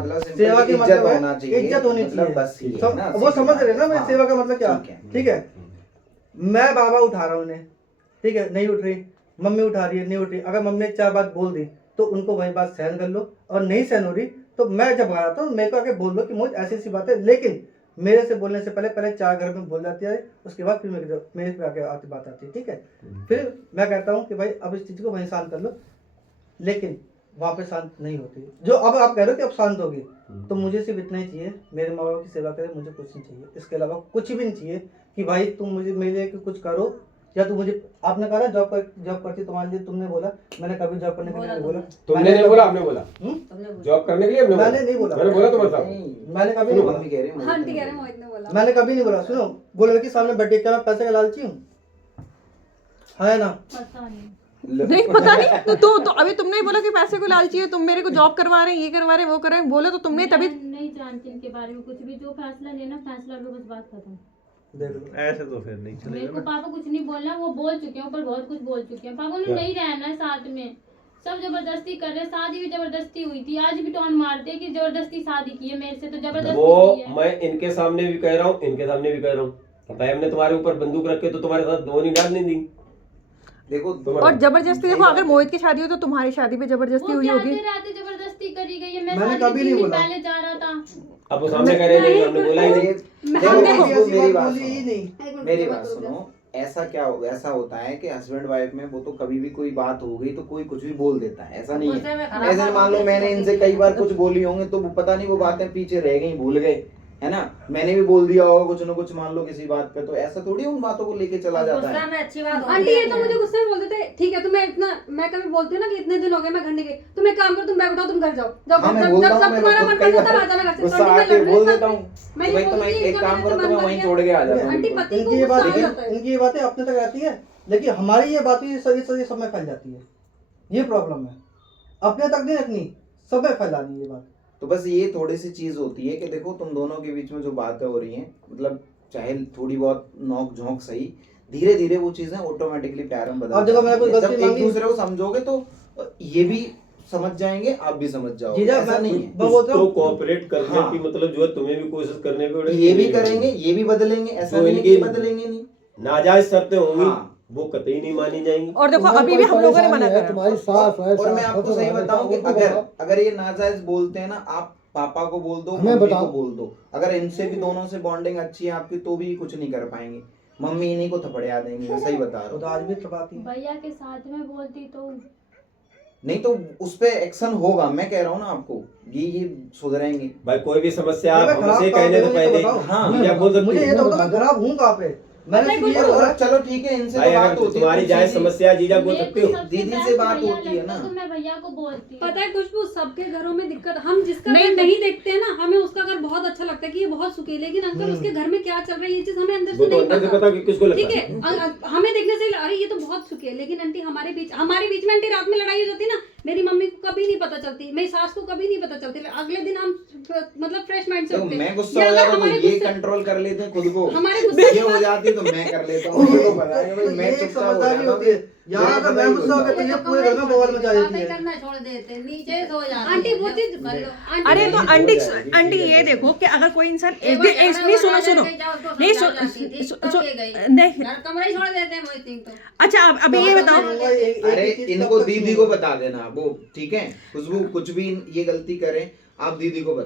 मतलब सिंपल सेवा की इज्जत मतलब होना है चाहिए, इज्जत होनी मतलब चाहिए। बस ये है ना, वो समझ रहे ना मेरी हाँ, सेवा का मतलब क्या। ठीक है। ठीक है, मैं बाबा उठा रहा हूँ उन्हें, ठीक है, नहीं उठ रही, मम्मी उठा रही है, नहीं उठ रही, अगर मम्मी ने 4 बात बोल दी तो उनको वही बात सहन कर लो, और नहीं सहन हो रही तो मैं जब आ रहा था मेरे को आके बोल दो कि मुझे ऐसी ऐसी बात है, लेकिन मेरे से बोलने से पहले 4 घर में बोल जाती है, उसके बाद फिर मेरे पे आके आती बात आती है। ठीक है, फिर मैं कहता हूँ कि भाई अब इस चीज़ को वहीं शांत कर लो, लेकिन वहाँ पे शांत नहीं होती। जो अब आप कह रहे हो कि अब शांत होगी, तो मुझे सिर्फ इतना ही चाहिए, मेरे माँ बाप की सेवा करे, मुझे कुछ नहीं चाहिए, इसके अलावा कुछ भी नहीं चाहिए कि भाई तुम मुझे मेरे लिए कुछ करो, या तुम मुझे, आपने कहा ना जॉब करती तुम्हारे लिए, तुमने बोला, मैंने कभी जॉब करने के लिए नहीं बोला। तुमने नहीं बोला, आपने बोला तुमने जॉब करने के लिए हमने बोला। मैंने नहीं बोला, मैंने बोला तुम्हारे साथ, मैंने कभी नहीं बोला, मम्मी कह रही है, आंटी कह रहे हैं मोहित ने बोला। मैंने कभी नहीं बोला। सुनो, वो लड़की सामने बैठी है, क्या मैं पैसे का लालची हूँ? है ना? पता नहीं नहीं पता नहीं तो अभी तुमने ही बोला कि पैसे को लालची है, तुम मेरे को जॉब करवा रहे हैं, ये करवा रहे हैं, वो कर रहे हैं, बोले तो तुमने तभी। मैं नहीं जानती इनके बारे में कुछ भी, जो फैसला लेना फैसला लो, बस बात खत्म। देख लो, ऐसे तो फिर नहीं मेरे चलेगा को पापा कुछ नहीं बोलना, वो बोल चुके हैं, ऊपर बहुत कुछ बोल चुके हैं। पापा ने नहीं रहना है साथ में, सब जबरदस्ती कर रहे हैं, शादी भी जबरदस्ती हुई थी, आज भी टॉन मारते हैं कि जबरदस्ती शादी की है मेरे से, तो जबरदस्ती वो की है। मैं इनके सामने भी कह रहा हूँ, इनके सामने भी कह रहा हूँ, भाई हमने तुम्हारे ऊपर बंदूक रखे तो तुम्हारे साथ दो नहीं डाल नहीं दी। देखो और जबरदस्ती देखो, अगर मोहित की शादी हो तो तुम्हारी शादी पे जबरदस्ती वो हुई होगी। कहते रहते जबरदस्ती करी गई है, मैं मैंने शादी कभी के नहीं 3 दिन बोला। पहले जा रहा था। अब वो सामने कह रहे नहीं, हमने बोला ही नहीं। देखो, ऐसी मेरी बात बात बोली ही सुनो, नहीं। मेरी बात सुनो, ऐसा होता है कि हस्बैंड वाइफ में वो तो कभी भी कोई बात हो गई तो कोई कुछ भी बोल देता है, ऐसा नहीं है। ऐसे मान लो मैंने इनसे कई बार कुछ बोली होंगे तो वो पता नहीं वो बातें पीछे रह गई, भूल गए, है ना, मैंने भी बोल दिया होगा कुछ ना कुछ, मान लो किसी बात पे, तो ऐसा थोड़ी उन बातों को लेके चला जाता है। अच्छी बात आंटी, ये तो मुझे गुस्से में बोल देते, ठीक है, तो मैं कभी बोलती हूँ ना कि इतने दिन हो गए मैं घर नहीं गई, तुम एक काम करो, तुम बैग उठाओ, तुम घर जाओ, जब हाँ, मैं जब बोलता जब हूँ, जब मैं तुम्हारा खुद मन कई करता बार है तब आ जाना घर से। गुस्सा तो मैं आके लड़ रही बोल हूँ, देता हूँ मैं कि ये भाई तुम बोलती हूँ, एक काम करो, मन तुम्हें भर वहीं गया। छोड़ के आ जाता हूँ। आंटी बिल्कुल। पति को इनकी ये गुस्सा बात आ जाता है। इनकी ये बातें अपने तक रहती है, लेकिन हमारी ये बातें सही सब में फैल जाती है, ये प्रॉब्लम है। अपने तक नहीं रखनी, सब में फैलानी है ये बात। तो बस ये थोड़ी सी चीज होती है कि देखो तुम दोनों के बीच में जो बातें हो रही हैं, मतलब चाहे थोड़ी बहुत नोक झोंक सही, धीरे धीरे वो चीजें ऑटोमेटिकली प्यार में बदल अब देखो, मैंने जाती कोई हैं। गलती जब एक मांगी- दूसरे को समझोगे तो ये भी समझ जाएंगे, आप भी समझ जाओगे, जीजा, ऐसा मैं- नहीं है। मैं बोलता तो हूँ, कोऑपरेट करने हाँ। की मतलब जो है तुम्हें भी कोशिश करने पे पड़ेगी। ये भी करेंगे, ये भी बदलेंगे, ऐसा तो नहीं है कि इनकी- बदलेंगे नहीं। नाजायज शर्तें होंगी, हाँ। वो कतई नहीं मानी जाएंगी। और देखो अभी भी हम लोगों ने मना करा। तुम्हारी सास है, और मैं सास, आपको ससुर सही है, बताऊं कि उनको अगर बताओ। अगर ये नाजायज बोलते हैं ना, आप पापा को बोल दो, हमें मम्मी बताओ। को बोल दो, अगर इनसे भी दोनों से बॉन्डिंग अच्छी है आपकी तो भी कुछ नहीं कर पाएंगे, मम्मी इन्हीं को थपड़िया देंगी, मैं सही बता रहा वो तो हूँ। आज भी छपाती है। भैया के साथ में बोलती तो नहीं तो उस पे एक्शन होगा, मैं कह रहा हूँ ना आपको, ये सुधरेंगे। भाई कोई भी समस्या आप मैं हमसे खराब कहने काम तो करूँ, ये पहले तो बताओ। हाँ, क्या बोल सकते मुझे ये हो? तो बताओ मैं खराब हूँ कहाँ पे? मैंने सिर्फ ये बोला, चलो ठीक है, इनसे भाई तो बात अगर होती है, तुम्हारी जायज तुमसे भी- समस्या जीजा बोल मेरे सकते को हो। सबसे दीदी बेस्ट से बात भैया होती है लगता ना। तो मैं भैया को बोलती। पता है खुशबू, सबके घरों में दिक्कत, हम जिसका नहीं, घर नहीं देखते हैं ना, हमें उसका घर बहुत अच्छा लगता है कि ये बहुत सुखी है, लेकिन अंकल उसके घर में क्या चल रहा है ये चीज हमें अंदर वो से तो नहीं अंदर से पता। पता कि किसको लगता ठीक है। है, हमें देखने से अरे ये तो बहुत सुखी है, लेकिन आंटी हमारे बीच में आंटी रात में लड़ाई हो जाती है ना, मेरी मम्मी को कभी नहीं पता चलती, मेरी सास को कभी नहीं पता चलती, अगले दिन हम मतलब फ्रेश माइंड से तो उठते हैं। मैं गुस्सा या हो अगर जाता तो हमारे ये गुस्से- कंट्रोल कर लेते हैं खुद को, हमारे गुस्से ये हो जाती तो मैं कर लेता हूँ, मेरे को पता है भाई, मैं ये एक चुपचाप हो समझदारी जाता होती है। हूँ। यहाँ मेरे अगर को मैं नहीं गुस्सा हो गया तो ये पूरे घर में बवाल मचा देती है। करना छोड़ देते, नीचे सो जाते आंटी वो चीज अरे तो नहीं, आंटी हो जाएगी, आंटी ठीक है, ये देखो कि अगर कोई इंसान एक एक बार दिन झगड़ा नहीं हो सुनो जाता सुनो है, जाओ उसको नहीं समझा जाती थी, तब ये गई। नहीं घर कमरा ही छोड़ देते हैं मोहित सिंह तो। अच्छा अभी ये बताओ, अरे इनको दीदी को बता देना, वो ठीक है, खुशबू कुछ भी ये गलती करें आप दीदी को बता